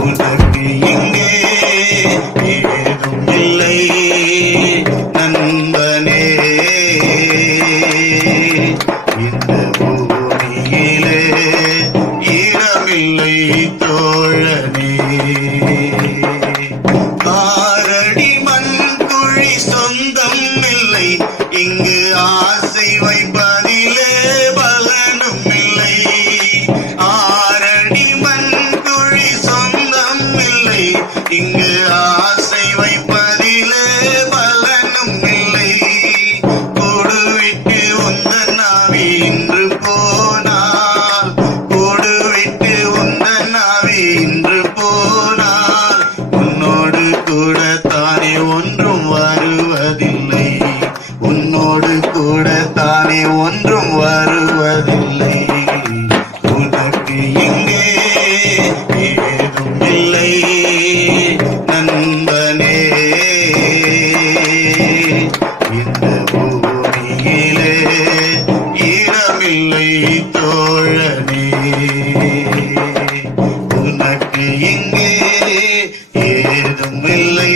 உனக்கு இங்கே ஏதும் இல்லை நண்பனே. இந்த பூமியிலே ஈரமில்லை தோழனே. ஆரடி மண் குழி சொந்தம் இல்லை இங்கு ஆசை இங்கு ஆசை வைப்பதிலே பலனும் இல்லை. கொடுவிட்டு உந்தன் நாவி இன்று போனால். கொடுவிட்டு உந்தன் நாவி இன்று போனால். உன்னோடு கூட தானே ஒன்றும் வருவதில்லை. உன்னோடு கூட தானே ஒன்றும் வருவதில்லை. தோழனே உனக்கு இங்கே ஏதும் இல்லை.